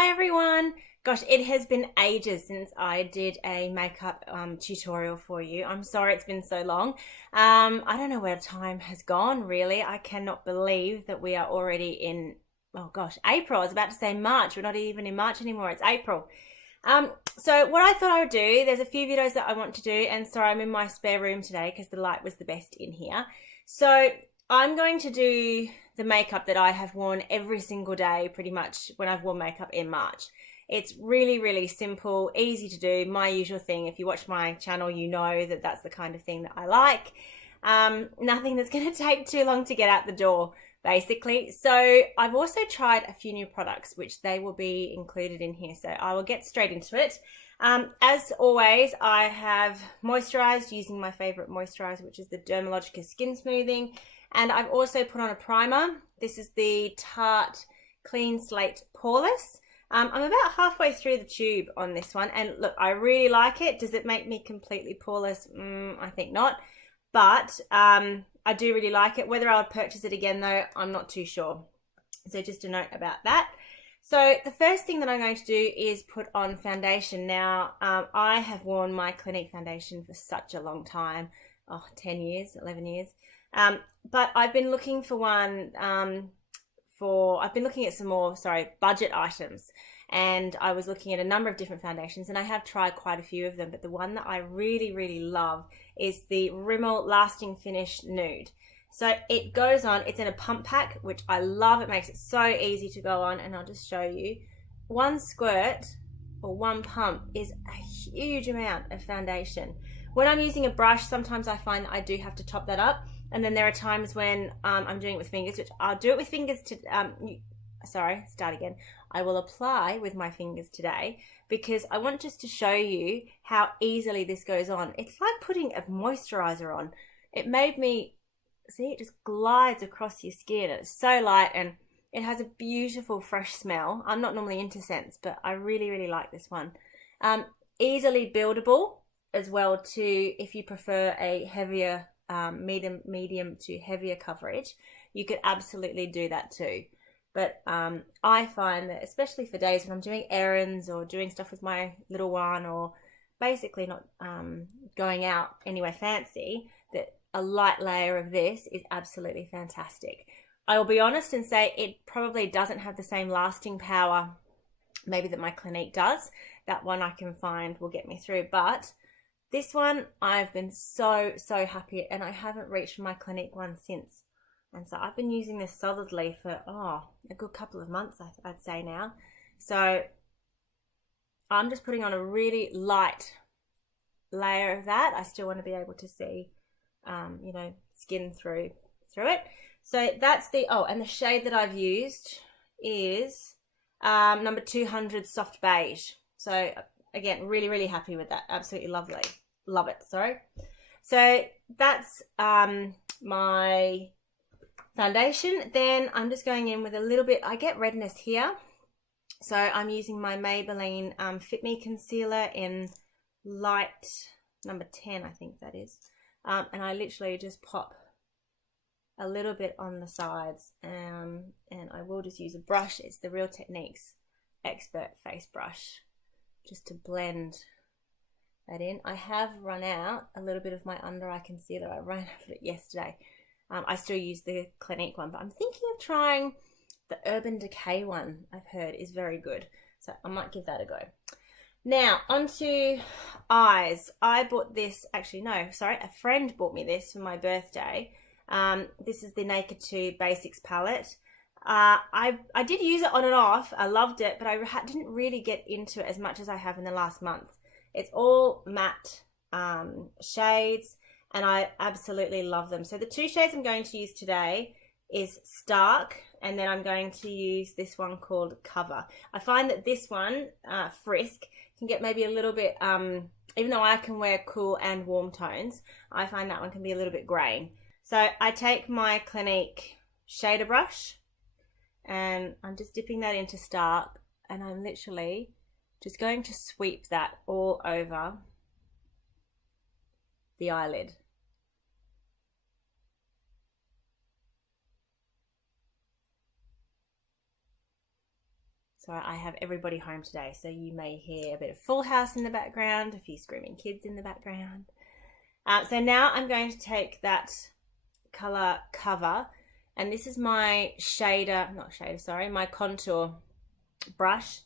Hi everyone. Gosh, it has been ages since I did a makeup tutorial for you. I'm sorry it's been so long. I don't know where time has gone, really. I cannot believe that we are already in, oh gosh, April. I was about to say March. We're not even in March anymore. It's April. So what I thought I would do, there's a few videos that I want to do, and sorry, I'm in my spare room today because the light was the best in here. So I'm going to do the makeup that I have worn every single day pretty much when I've worn makeup in March. It's really, really simple, easy to do, my usual thing. If you watch my channel, you know that that's the kind of thing that I like. Nothing that's going to take too long to get out the door, basically. So I've also tried a few new products, which they will be included in here. So I will get straight into it. As always, I have moisturized using my favorite moisturizer, which is the Dermalogica Skin Smoothing. And I've also put on a primer. This is the Tarte Clean Slate Poreless. I'm about halfway through the tube on this one, and look, I really like it. Does it make me completely poreless? I think not, but I do really like it. Whether I would purchase it again though, I'm not too sure. So just a note about that. So the first thing that I'm going to do is put on foundation. Now, I have worn my Clinique foundation for such a long time, 10 years, 11 years. But I've been looking for one I've been looking at some more, budget items. And I was looking at a number of different foundations, and I have tried quite a few of them, but the one that I really, really love is the Rimmel Lasting Finish Nude. So it goes on, it's in a pump pack, which I love. It makes it so easy to go on, and I'll just show you. One squirt or one pump is a huge amount of foundation. When I'm using a brush, sometimes I find that I do have to top that up. And then there are times when I'm doing it with fingers, which I'll do it with fingers I will apply with my fingers today because I want just to show you how easily this goes on. It's like putting a moisturizer on. It made me, see, it just glides across your skin. It's so light and it has a beautiful fresh smell. I'm not normally into scents, but I really, really like this one. Easily buildable as well too, if you prefer a heavier medium to heavier coverage, you could absolutely do that too. But I find that especially for days when I'm doing errands or doing stuff with my little one, or basically not going out anywhere fancy, that a light layer of this is absolutely fantastic. I will be honest and say it probably doesn't have the same lasting power maybe that my Clinique does. That one I can find will get me through, but this one, I've been so happy, and I haven't reached for my Clinique one since. And so I've been using this solidly for, a good couple of months, I'd say now. So I'm just putting on a really light layer of that. I still want to be able to see, skin through it. So that's and the shade that I've used is number 200 Soft Beige. So again, really, really happy with that. Absolutely lovely. Love it, sorry. So that's my foundation. Then I'm just going in with a little bit, I get redness here. So I'm using my Maybelline Fit Me Concealer in light number 10, I think that is. And I literally just pop a little bit on the sides. And I will just use a brush. It's the Real Techniques Expert Face Brush, just to blend that in. I have run out a little bit of my under eye concealer. I ran out of it yesterday. I still use the Clinique one, but I'm thinking of trying the Urban Decay one. I've heard is very good, so I might give that a go. Now onto eyes. I bought this, a friend bought me this for my birthday. This is the Naked 2 Basics palette. I did use it on and off. I loved it, but I didn't really get into it as much as I have in the last month. It's all matte shades, and I absolutely love them. So the two shades I'm going to use today is Stark, and then I'm going to use this one called Cover. I find that this one, Frisk, can get maybe a little bit, even though I can wear cool and warm tones, I find that one can be a little bit grey. So I take my Clinique shader brush, and I'm just dipping that into Stark, and I'm literally just going to sweep that all over the eyelid. Sorry, I have everybody home today, so you may hear a bit of Full House in the background, a few screaming kids in the background. So now I'm going to take that color Cover, and this is my my contour brush,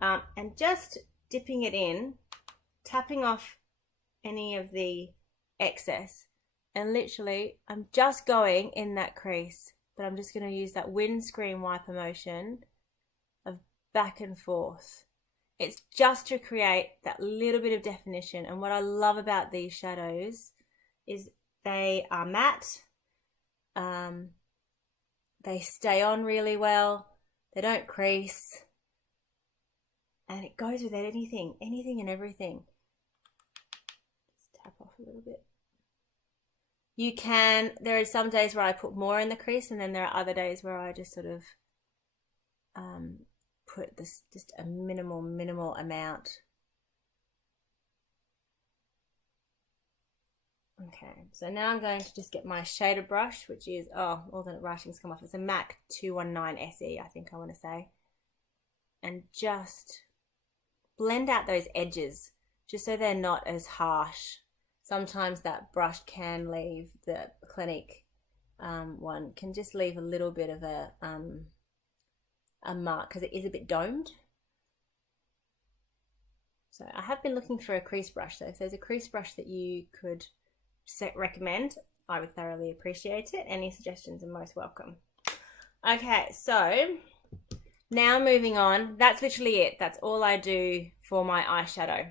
and just dipping it in, tapping off any of the excess, and literally I'm just going in that crease, but I'm just going to use that windscreen wiper motion of back and forth. It's just to create that little bit of definition. And what I love about these shadows is they are matte, they stay on really well, they don't crease, and it goes with anything and everything. Just tap off a little bit. There are some days where I put more in the crease, and then there are other days where I just sort of put this just a minimal amount. Okay, so now I'm going to just get my shader brush, which is, all the writing's come off. It's a MAC 219 SE, I think I want to say. And just blend out those edges, just so they're not as harsh. Sometimes that brush can leave, the Clinique one can just leave a little bit of a mark because it is a bit domed. So I have been looking for a crease brush, so if there's a crease brush that you could recommend, I would thoroughly appreciate it. Any suggestions are most welcome. Okay, so now moving on, that's literally it. That's all I do for my eyeshadow.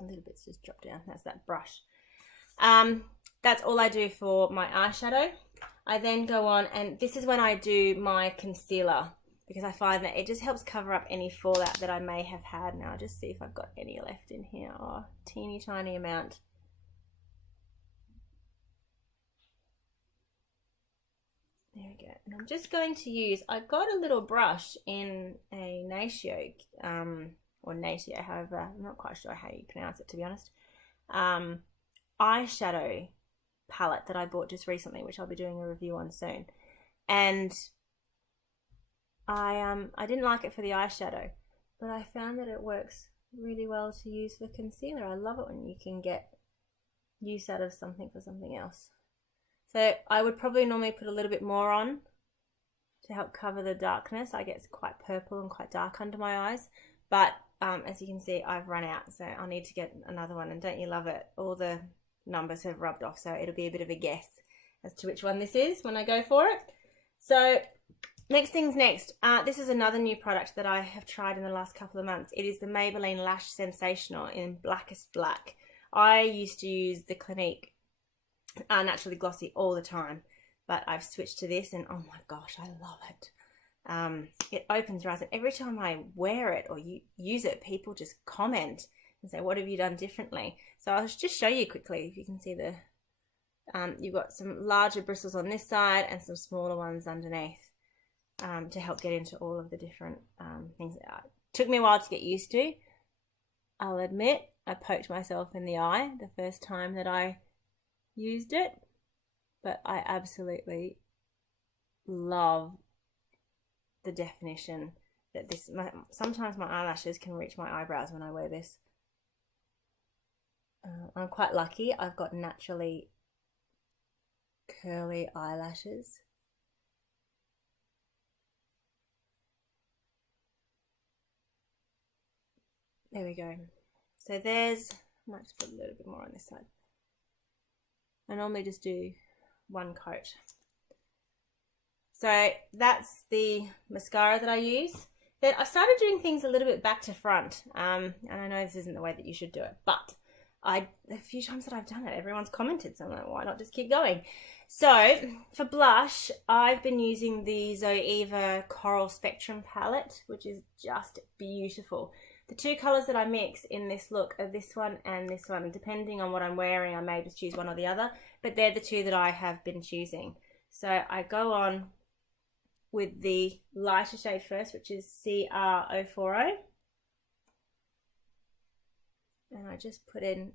A little bit's just dropped down, that's that brush. That's all I do for my eyeshadow. I then go on, and this is when I do my concealer, because I find that it just helps cover up any fallout that I may have had. Now I'll just see if I've got any left in here. Oh, teeny tiny amount. There we go. And I'm just going to use, I got a little brush in a Natio, or Natio, however, I'm not quite sure how you pronounce it, to be honest, eyeshadow palette that I bought just recently, which I'll be doing a review on soon. And I didn't like it for the eyeshadow, but I found that it works really well to use for concealer. I love it when you can get use out of something for something else. So I would probably normally put a little bit more on to help cover the darkness. I get quite purple and quite dark under my eyes, but as you can see, I've run out, so I'll need to get another one. And don't you love it? All the numbers have rubbed off, so it'll be a bit of a guess as to which one this is when I go for it. So next things next. This is another new product that I have tried in the last couple of months. It is the Maybelline Lash Sensational in Blackest Black. I used to use the Clinique Naturally Glossy all the time, but I've switched to this, and oh my gosh, I love it. It opens your eyes, and every time I wear it or use it, people just comment and say, what have you done differently? So I'll just show you quickly. If you can see the you've got some larger bristles on this side and some smaller ones underneath, to help get into all of the different things. It took me a while to get used to. I'll admit, I poked myself in the eye the first time that I used it, but I absolutely love the definition that this, sometimes my eyelashes can reach my eyebrows when I wear this. I'm quite lucky, I've got naturally curly eyelashes. There we go. So there's, I might just put a little bit more on this side. I normally just do one coat. So that's the mascara that I use. Then I started doing things a little bit back to front. And I know this isn't the way that you should do it, but a few times that I've done it, everyone's commented, so I'm like, why not just keep going? So for blush, I've been using the Zoeva Coral Spectrum palette, which is just beautiful. The two colours that I mix in this look are this one and this one. Depending on what I'm wearing, I may just choose one or the other, but they're the two that I have been choosing. So I go on with the lighter shade first, which is CR040. And I just put in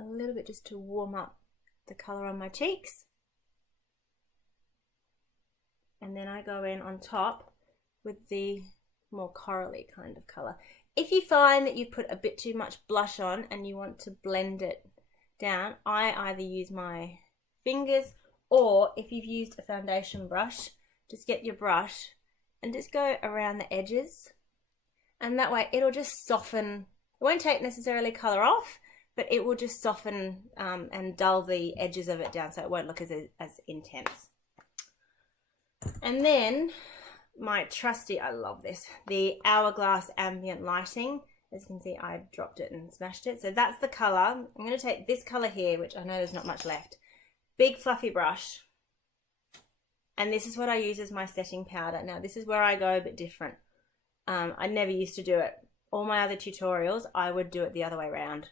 a little bit just to warm up the colour on my cheeks. And then I go in on top with the more corally kind of colour. If you find that you put a bit too much blush on and you want to blend it down, I either use my fingers, or if you've used a foundation brush, just get your brush and just go around the edges, and that way it'll just soften. It won't take necessarily colour off, but it will just soften and dull the edges of it down, so it won't look as intense. And then my trusty, I love this, the Hourglass Ambient Lighting. As you can see, I dropped it and smashed it. So that's the colour. I'm going to take this colour here, which I know there's not much left. Big fluffy brush. And this is what I use as my setting powder. Now, this is where I go a bit different. I never used to do it. All my other tutorials, I would do it the other way around.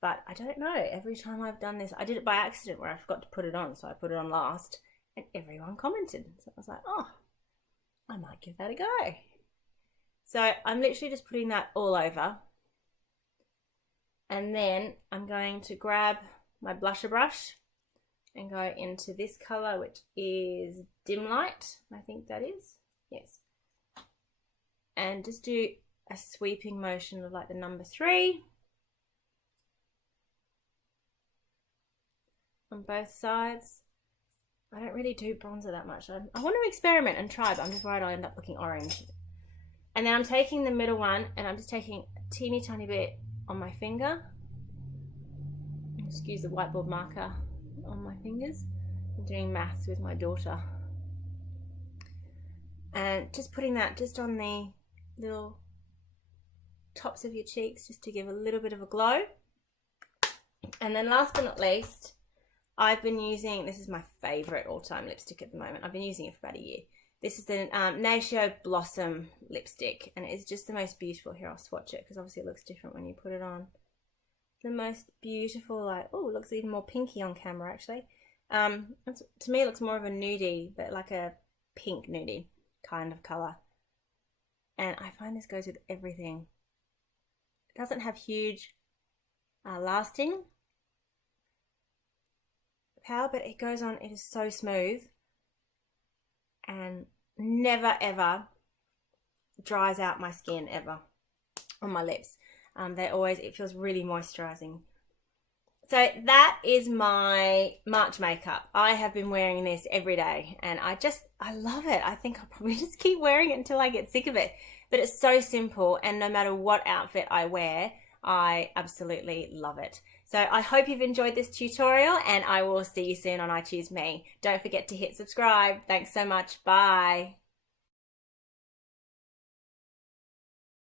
But I don't know, every time I've done this, I did it by accident where I forgot to put it on, so I put it on last, and everyone commented. So I was like, oh, I might give that a go. So I'm literally just putting that all over. And then I'm going to grab my blusher brush and go into this colour, which is Dim Light, I think that is, yes. And just do a sweeping motion of like the number 3 on both sides. I don't really do bronzer that much. I want to experiment and try, but I'm just worried I'll end up looking orange. And then I'm taking the middle one and I'm just taking a teeny tiny bit on my finger. Excuse the whiteboard marker on my fingers. I'm doing maths with my daughter. And just putting that just on the little tops of your cheeks, just to give a little bit of a glow. And then last but not least, I've been using, this is my favourite all-time lipstick at the moment. I've been using it for about a year. This is the Natio Blossom lipstick, and it's just the most beautiful. Here, I'll swatch it, because obviously it looks different when you put it on. The most beautiful, like, oh, it looks even more pinky on camera, actually. To me, it looks more of a nudie, but like a pink nudie kind of colour. And I find this goes with everything. It doesn't have huge lasting power, but it goes on, it is so smooth and never ever dries out my skin ever on my lips. It feels really moisturizing. So that is my March makeup. I have been wearing this every day and I love it. I think I'll probably just keep wearing it until I get sick of it. But it's so simple, and no matter what outfit I wear, I absolutely love it. So I hope you've enjoyed this tutorial, and I will see you soon on I Choose Me. Don't forget to hit subscribe. Thanks so much. Bye.